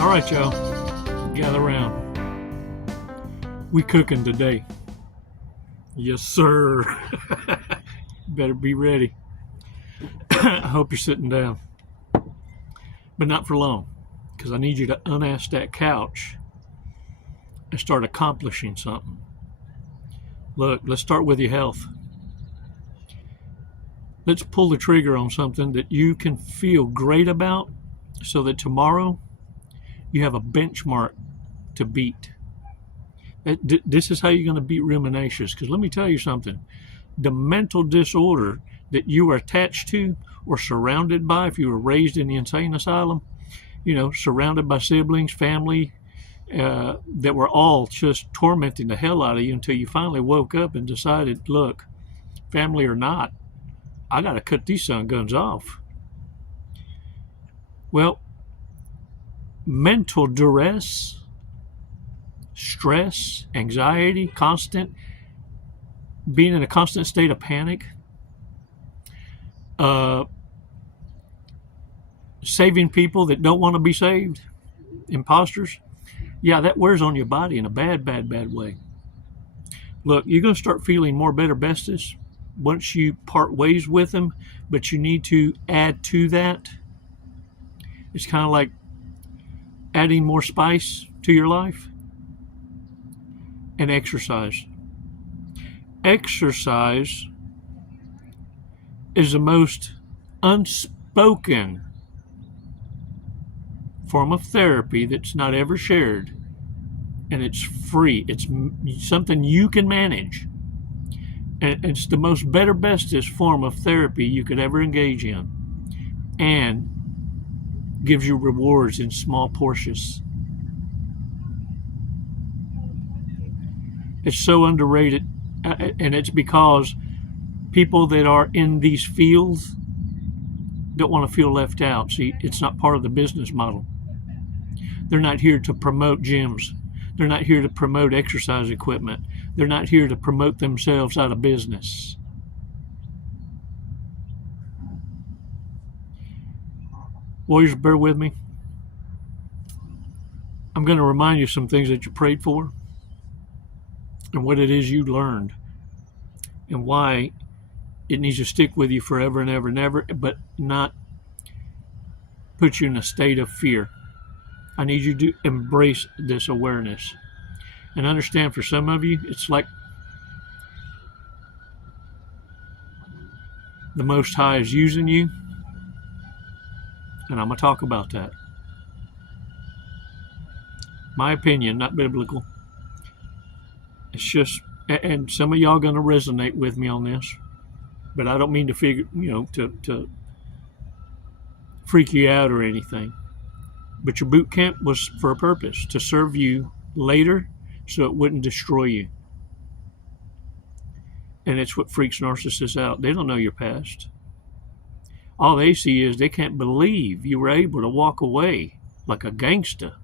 All right, y'all, gather around. We cooking today. Yes, sir. Better be ready. I hope you're sitting down, but not for long, because I need you to unass that couch and start accomplishing something. Look, let's start with your health. Let's pull the trigger on something that you can feel great about so that tomorrow you have a benchmark to beat. This is how you're going to beat ruminations. Because let me tell you something. The mental disorder that you are attached to or surrounded by, if you were raised in the insane asylum, surrounded by siblings, family, that were all just tormenting the hell out of you until you finally woke up and decided, look, family or not, I got to cut these son guns off. Well, mental duress, stress, anxiety, being in a constant state of panic, saving people that don't want to be saved, imposters, yeah, that wears on your body in a bad, bad, bad way. Look, you're going to start feeling more better besties once you part ways with them, but you need to add to that. It's kind of like adding more spice to your life. And exercise. Exercise is the most unspoken form of therapy that's not ever shared, and it's free. It's something you can manage, and it's the most better, bestest form of therapy you could ever engage in, and gives you rewards in small portions. It's so underrated, and it's because people that are in these fields don't want to feel left out. See, it's not part of the business model. They're not here to promote gyms. They're not here to promote exercise equipment. They're not here to promote themselves out of business. Warriors, bear with me. I'm going to remind you some things that you prayed for and what it is you learned and why it needs to stick with you forever and ever and ever, but not put you in a state of fear. I need you to embrace this awareness and understand, for some of you, it's like the Most High is using you, and I'm going to talk about that. My opinion, not biblical. It's just, and some of y'all going to resonate with me on this, but I don't mean to to freak you out or anything. But your boot camp was for a purpose, to serve you later so it wouldn't destroy you. And it's what freaks narcissists out. They don't know your past. All they see is they can't believe you were able to walk away like a gangster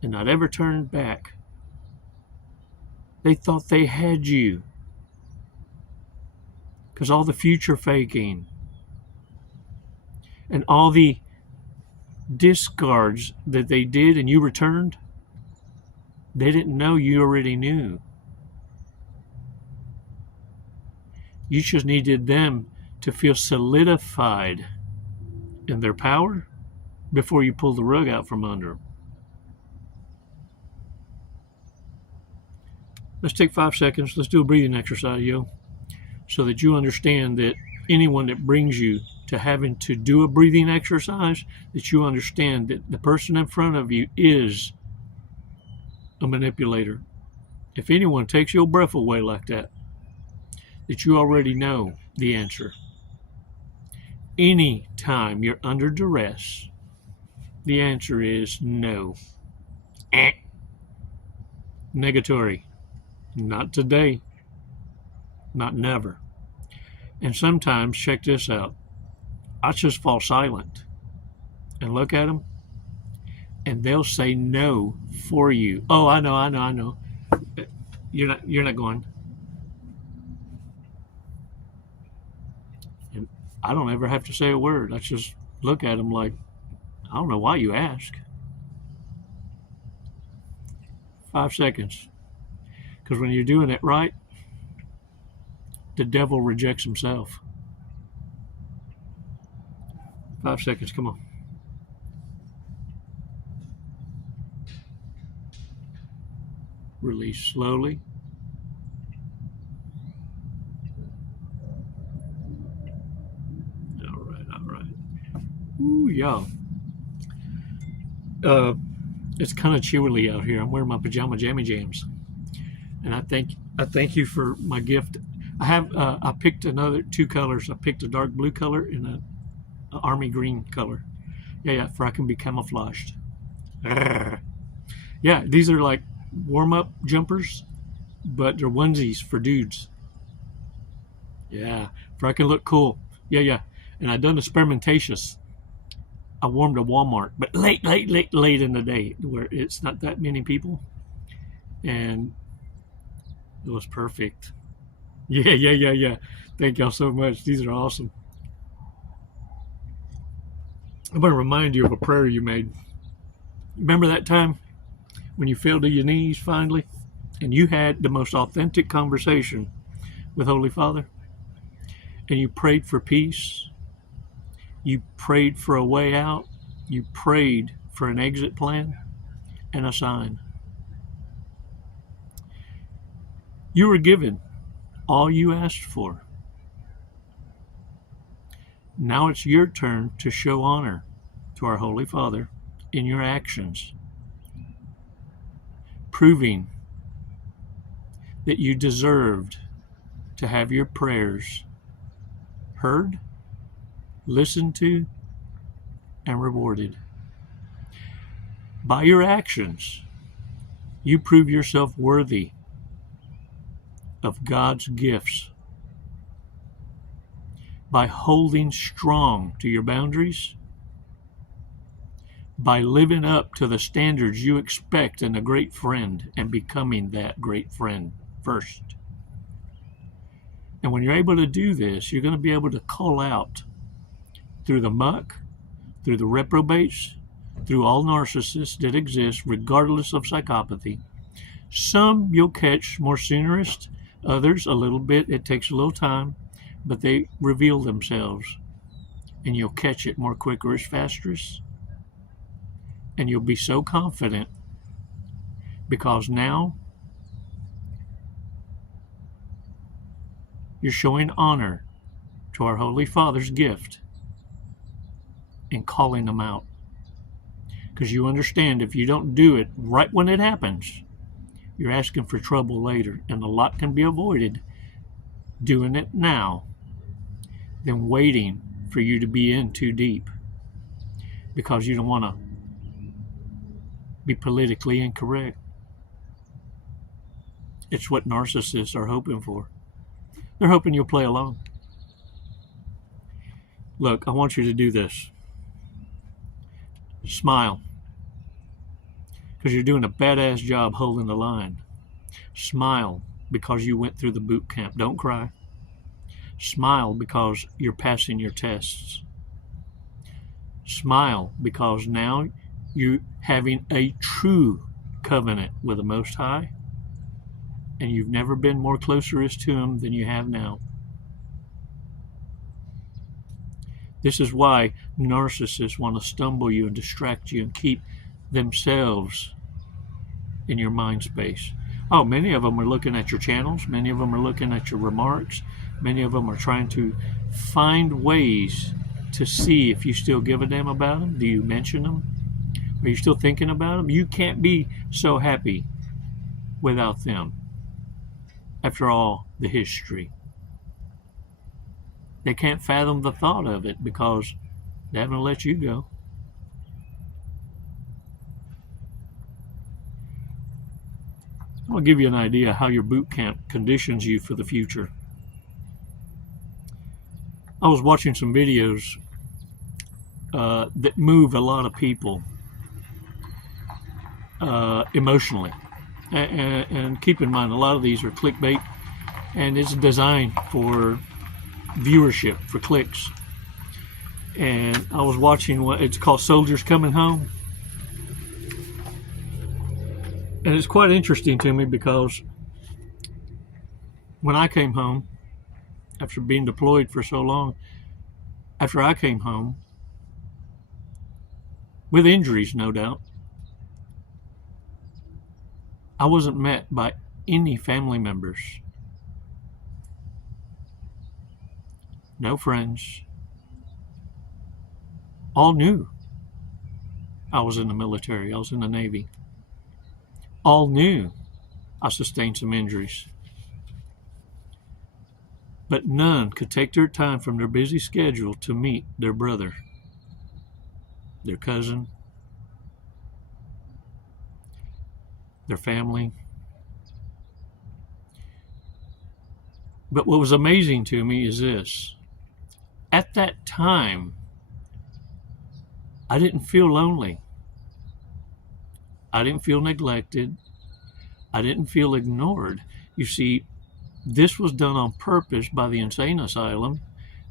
and not ever turn back. They thought they had you because all the future faking and all the discards that they did and you returned, they didn't know you already knew. You just needed them to feel solidified in their power before you pull the rug out from under them. Let's take 5 seconds. Let's do a breathing exercise, yo, so that you understand that anyone that brings you to having to do a breathing exercise, that you understand that the person in front of you is a manipulator. If anyone takes your breath away like that you already know the answer. Any time you're under duress, the answer is no. Negatory. Not today. Not never. And sometimes, check this out, I just fall silent and look at them, and they'll say no for you. Oh, I know. You're not going. And I don't ever have to say a word. I just look at them like, I don't know why you ask. 5 seconds. Because when you're doing it right, the devil rejects himself. 5 seconds, come on. Release slowly. All right. Ooh, y'all. It's kind of chilly out here. I'm wearing my pajama jammy jams, and I thank you for my gift. I picked another 2 colors. I picked a dark blue color and a army green color. Yeah, for I can be camouflaged. Yeah, these are like warm-up jumpers, but they're onesies for dudes. Yeah, for I can look cool. Yeah. And I done experimentations. I warmed a Walmart, but late in the day where it's not that many people, and it was perfect. Yeah. Thank y'all so much. These are awesome. I'm going to remind you of a prayer you made. Remember that time when you fell to your knees finally, and you had the most authentic conversation with Holy Father, and you prayed for peace? You prayed for a way out. You prayed for an exit plan and a sign. You were given all you asked for. Now it's your turn to show honor to our Holy Father in your actions, proving that you deserved to have your prayers heard, listened to, and rewarded. By your actions, you prove yourself worthy of God's gifts. By holding strong to your boundaries, by living up to the standards you expect in a great friend and becoming that great friend first. And when you're able to do this, you're going to be able to call out through the muck, through the reprobates, through all narcissists that exist, regardless of psychopathy. Some you'll catch more soonerist, others a little bit. It takes a little time, but they reveal themselves, and you'll catch it more quickerish, fasterish, and you'll be so confident because now you're showing honor to our Holy Father's gift in calling them out. Because you understand if you don't do it right when it happens, you're asking for trouble later, and a lot can be avoided doing it now than waiting for you to be in too deep because you don't want to be politically incorrect. It's what narcissists are hoping for. They're hoping you'll play along. Look, I want you to do this. Smile. Because you're doing a badass job holding the line. Smile because you went through the boot camp. Don't cry. Smile because you're passing your tests. Smile because now you're having a true covenant with the Most High, and you've never been more closerest to Him than you have now. This is why narcissists want to stumble you and distract you and keep themselves in your mind space. Oh, many of them are looking at your channels. Many of them are looking at your remarks. Many of them are trying to find ways to see if you still give a damn about them. Do you mention them? Are you still thinking about them? You can't be so happy without them. After all, the history. They can't fathom the thought of it because they haven't let you go. I'll give you an idea how your boot camp conditions you for the future. I was watching some videos that move a lot of people emotionally. And keep in mind, a lot of these are clickbait, and it's designed for viewership, for clicks. And I was watching what it's called Soldiers Coming Home. And it's quite interesting to me because when I came home, after being deployed for so long, after I came home, with injuries, no doubt, I wasn't met by any family members, no friends. All knew I was in the military, I was in the Navy. All knew I sustained some injuries. But none could take their time from their busy schedule to meet their brother, their cousin, their family. But what was amazing to me is this. At that time, I didn't feel lonely. I didn't feel neglected. I didn't feel ignored. You see, this was done on purpose by the insane asylum,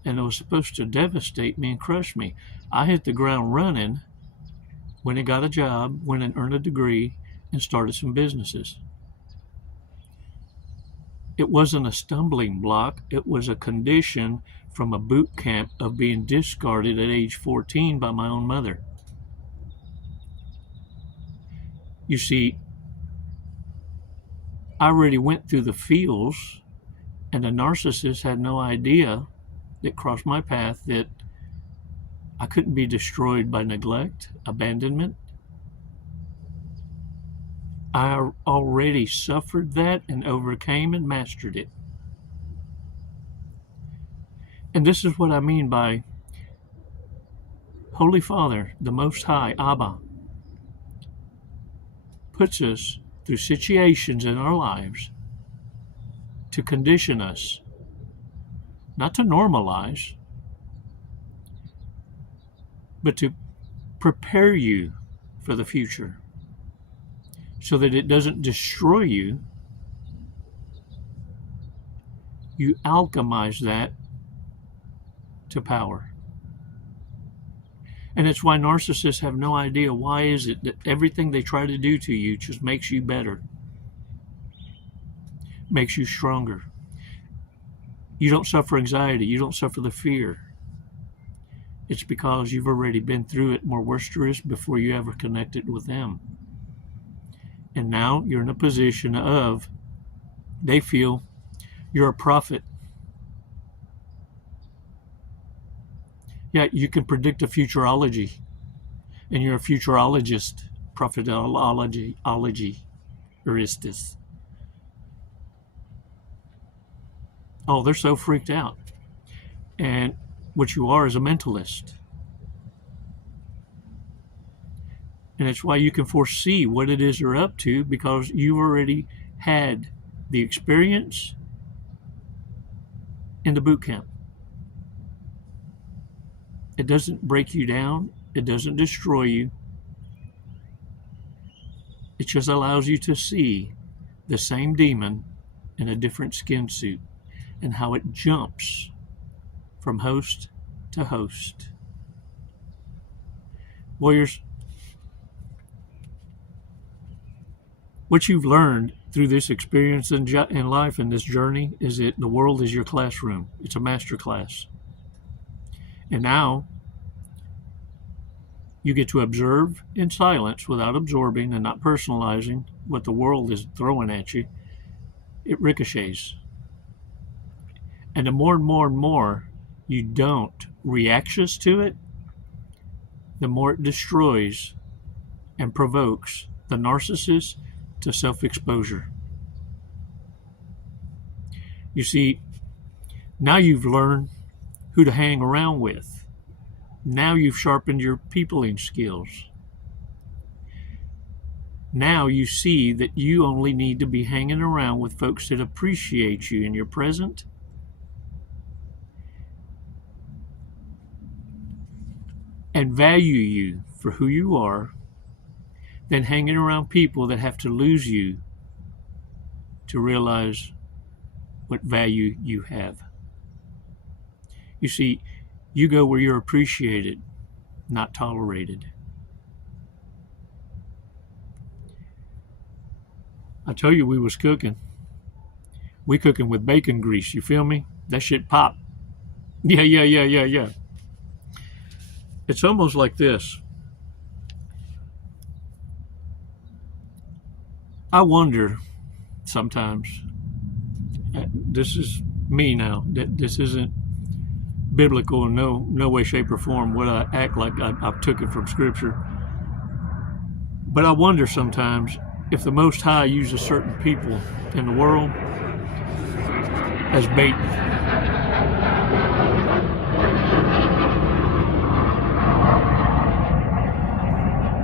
and it was supposed to devastate me and crush me. I hit the ground running, went and got a job, went and earned a degree, and started some businesses. It wasn't a stumbling block. It was a condition from a boot camp of being discarded at age 14 by my own mother. You see, I already went through the fields, and the narcissist had no idea that crossed my path that I couldn't be destroyed by neglect, abandonment. I already suffered that and overcame and mastered it. And this is what I mean by Holy Father, the Most High, Abba, puts us through situations in our lives to condition us, not to normalize, but to prepare you for the future so that it doesn't destroy you. You alchemize that to power. And it's why narcissists have no idea why is it that everything they try to do to you just makes you better, makes you stronger. You don't suffer anxiety. You don't suffer the fear. It's because you've already been through it more worse before you ever connected with them. And now you're in a position of, they feel you're a prophet. Yeah, you can predict a futurology, and you're a futurologist, prophetology, heuristis. Oh, they're so freaked out. And what you are is a mentalist. And it's why you can foresee what it is they're up to, because you've already had the experience in the boot camp. It doesn't break you down. It doesn't destroy you. It just allows you to see the same demon in a different skin suit and how it jumps from host to host. Warriors, what you've learned through this experience in life and this journey is that the world is your classroom. It's a master class. And now you get to observe in silence without absorbing and not personalizing what the world is throwing at you. It ricochets. And the more and more and more you don't reactions to it, the more it destroys and provokes the narcissist to self-exposure. You see, now you've learned who to hang around with. Now you've sharpened your peopling skills. Now you see that you only need to be hanging around with folks that appreciate you in your present and value you for who you are, than hanging around people that have to lose you to realize what value you have. You see, you go where you're appreciated, not tolerated. I tell you, we was cooking. We cooking with bacon grease. You feel me? That shit pop. Yeah. It's almost like this. I wonder sometimes. This is me now. This isn't biblical in no way, shape, or form. What I act like I took it from Scripture. But I wonder sometimes if the Most High uses certain people in the world as bait.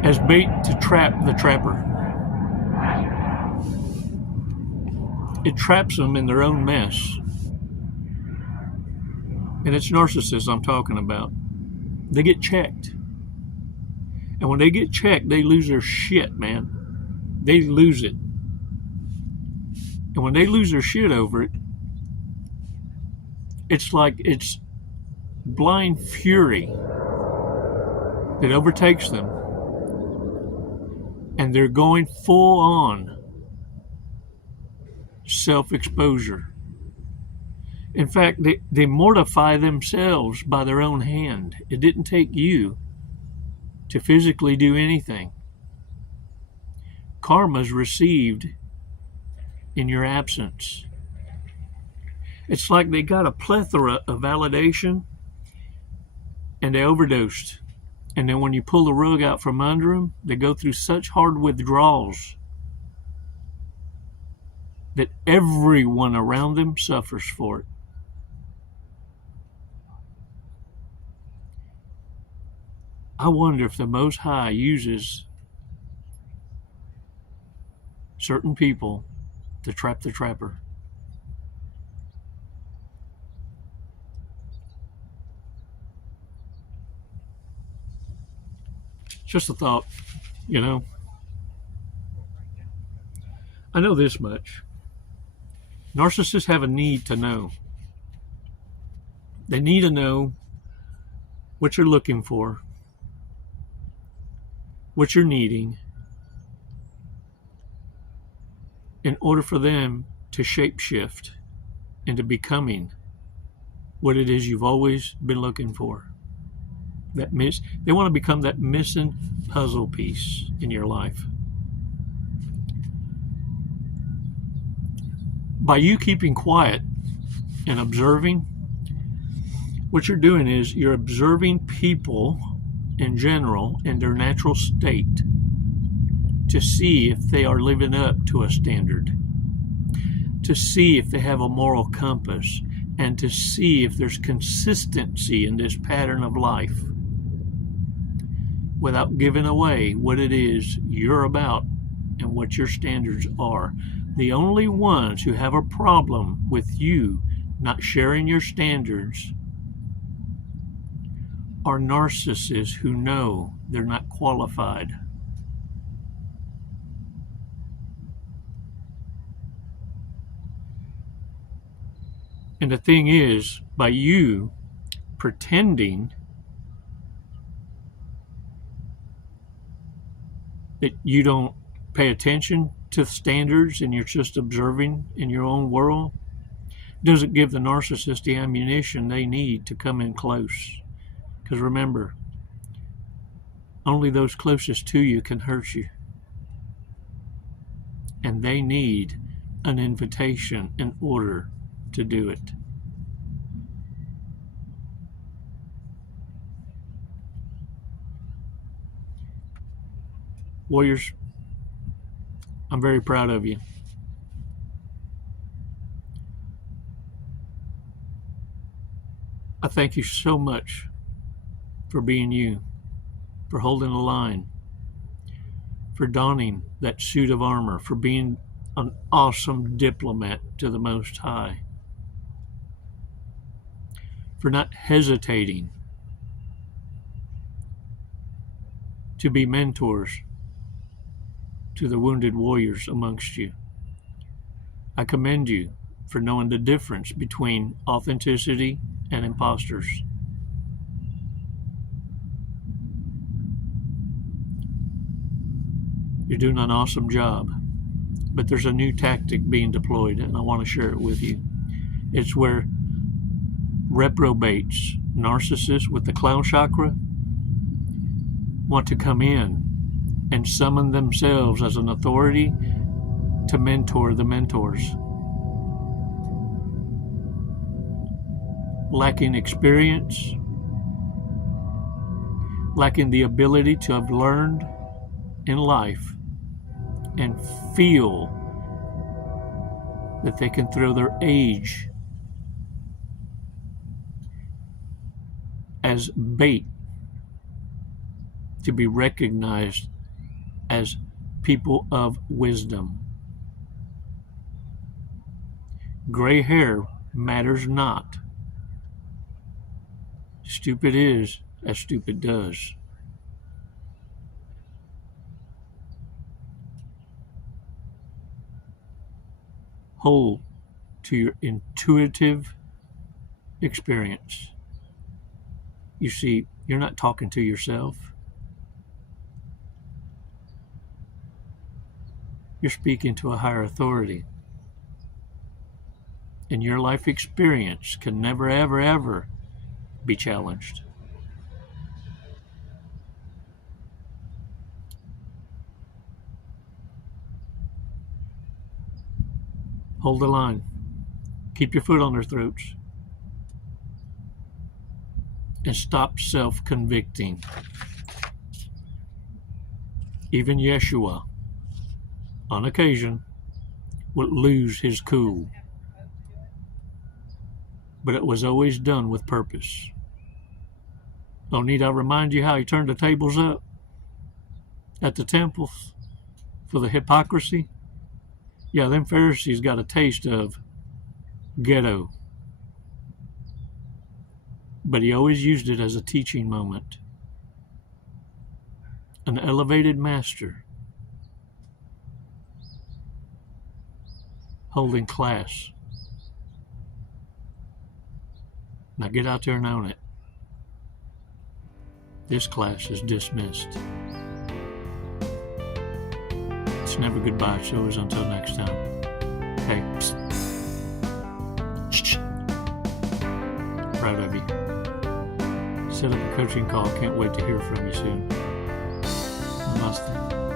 As bait to trap the trapper. It traps them in their own mess. And it's narcissists I'm talking about. They get checked. And when they get checked, they lose their shit, man. They lose it. And when they lose their shit over it, it's like it's blind fury that overtakes them. And they're going full on self-exposure. In fact, they mortify themselves by their own hand. It didn't take you to physically do anything. Karma's received in your absence. It's like they got a plethora of validation and they overdosed. And then when you pull the rug out from under them, they go through such hard withdrawals that everyone around them suffers for it. I wonder if the Most High uses certain people to trap the trapper. Just a thought, you know. I know this much. Narcissists have a need to know. They need to know what you're looking for, what you're needing, in order for them to shapeshift into becoming what it is you've always been looking for. They want to become that missing puzzle piece in your life. By you keeping quiet and observing, what you're doing is you're observing people in general in their natural state to see if they are living up to a standard, to see if they have a moral compass, and to see if there's consistency in this pattern of life without giving away what it is you're about and what your standards are. The only ones who have a problem with you not sharing your standards are narcissists who know they're not qualified. And the thing is, by you pretending that you don't pay attention to standards and you're just observing in your own world, doesn't give the narcissist the ammunition they need to come in close. Because remember, only those closest to you can hurt you. And they need an invitation in order to do it. Warriors, I'm very proud of you. I thank you so much for being you, for holding the line, for donning that suit of armor, for being an awesome diplomat to the Most High, for not hesitating to be mentors to the wounded warriors amongst you. I commend you for knowing the difference between authenticity and imposters. You're doing an awesome job. But there's a new tactic being deployed, and I want to share it with you. It's where reprobates, narcissists with the clown chakra, want to come in and summon themselves as an authority to mentor the mentors. Lacking experience, lacking the ability to have learned in life and feel that they can throw their age as bait to be recognized as people of wisdom. Gray hair matters not. Stupid is as stupid does. Hold to your intuitive experience. You see, you're not talking to yourself. You're speaking to a higher authority. And your life experience can never, ever, ever be challenged. Hold the line. Keep your foot on their throats. And stop self-convicting. Even Yeshua, on occasion, would lose his cool. But it was always done with purpose. Oh, need I remind you how he turned the tables up at the temple for the hypocrisy? Yeah, them Pharisees got a taste of ghetto. But he always used it as a teaching moment. An elevated master holding class. Now get out there and own it. This class is dismissed. It's never goodbye, so is until next time. Hey, psst. Proud of you. Set up a coaching call. Can't wait to hear from you soon. Namaste.